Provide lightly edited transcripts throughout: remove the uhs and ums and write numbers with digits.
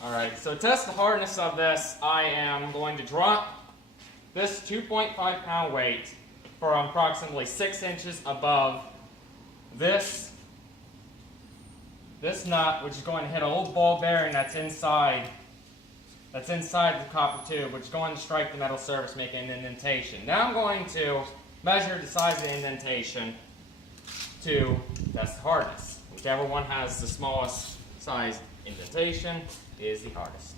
Alright, so to test the hardness of this, I am going to drop this 2.5 pound weight from approximately 6 inches above this nut, which is going to hit a little ball bearing that's inside the copper tube, which is going to strike the metal surface, making an indentation. Now I'm going to measure the size of the indentation to test the hardness. Whichever one has the smallest size indentation is the hardest.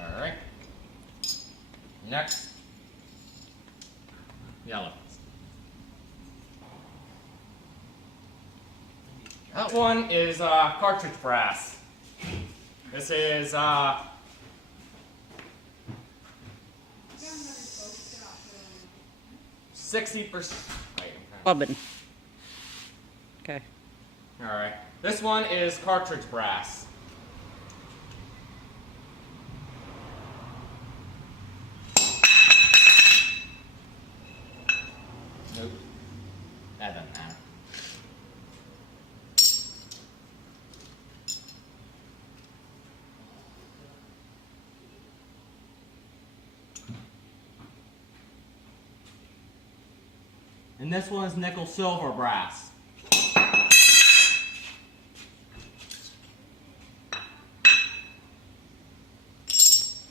Alright. Next, yellow. That one is cartridge brass. This is 60%. Bobbin. Okay. Alright. This one is cartridge brass. Nope. That doesn't matter. And this one is nickel silver brass.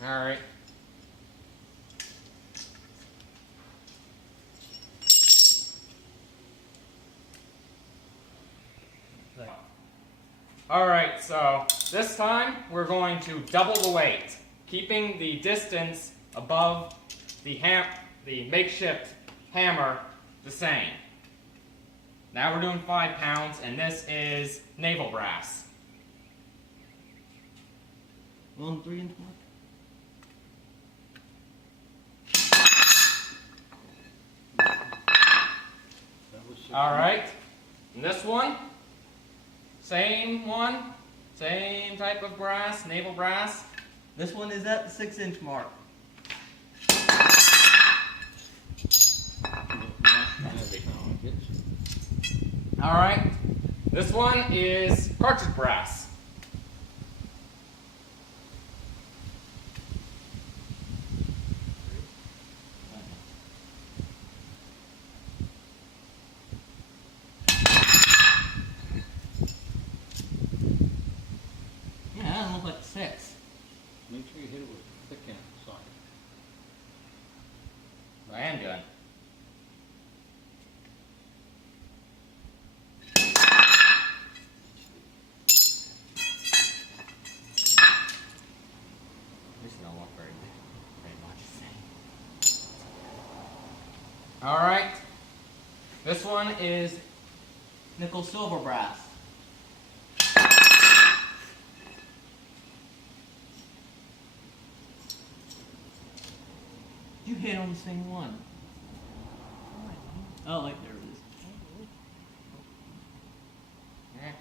Alright. Alright, so this time we're going to double the weight, keeping the distance above the makeshift hammer the same. Now we're doing 5 pounds, and this is naval brass. 1 3 mark. Alright, and this one, same type of brass, naval brass. This one is at the 6 inch mark. Alright, this one is cartridge brass. Yeah, that looks like 6. Make sure you hit it with the thick end side. I am doing. Alright, this one is Nickel silver brass. You hit on the same one. Oh, like there it is. yeah.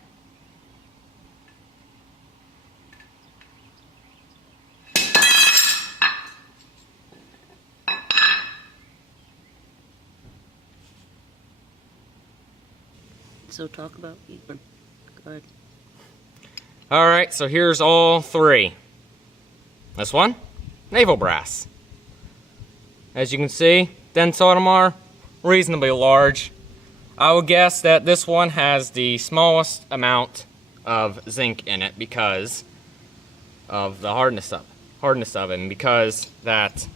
So talk about Ethan. Go ahead. Alright, so here's all 3. This one, naval brass. As you can see, dents on them are reasonably large. I would guess that this one has the smallest amount of zinc in it because of the hardness of it, and because that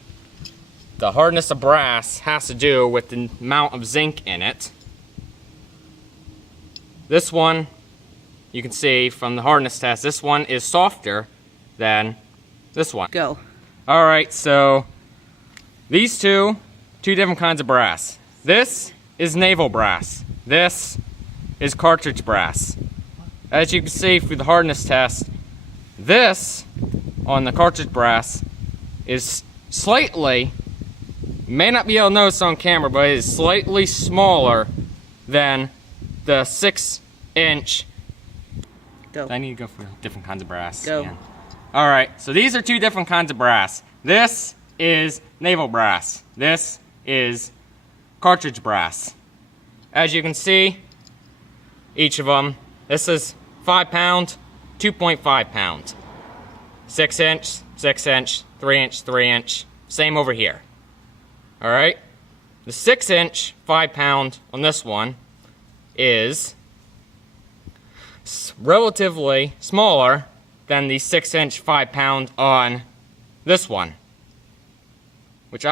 the hardness of brass has to do with the amount of zinc in it. This one, you can see from the hardness test, this one is softer than this one. Go. Alright, so these two different kinds of brass. This is naval brass. This is cartridge brass. As you can see through the hardness test, this on the cartridge brass is slightly, you may not be able to notice on camera, but it is slightly smaller than the 6 inch. Go. I need to go for different kinds of brass. Go. Yeah. Alright, so these are 2 different kinds of brass. This is naval brass. This is cartridge brass. As you can see, each of them, this is 5 pound, 2.5 pound, 6 inch, 6 inch, 3 inch, 3 inch, same over here. Alright, the 6 inch, 5 pound on this one is relatively smaller than the 6 inch, 5 pound on this one, which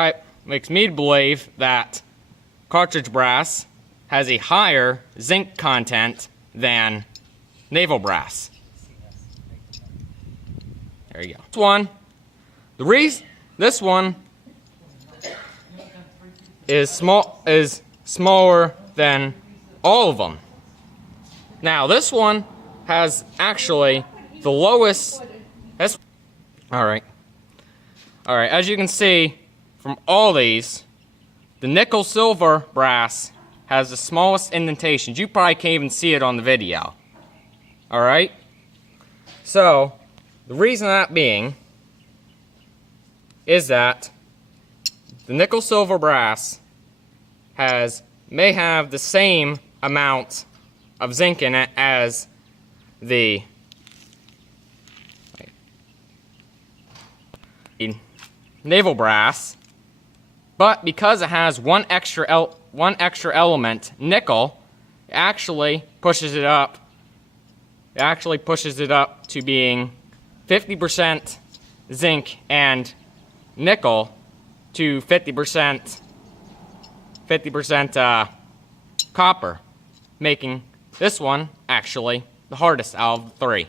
makes me believe that cartridge brass has a higher zinc content than naval brass. There you go. This one, this one is smaller than all of them. Now this one has actually the lowest. All right. As you can see from all these, the nickel silver brass has the smallest indentations. You probably can't even see it on the video. All right. So the reason that being is that the nickel silver brass may have the same amount of zinc in it as the naval brass, but because it has one extra element, nickel, it actually pushes it up. It actually pushes it up to being 50% zinc and nickel to 50% copper, making this one actually the hardest out of the three.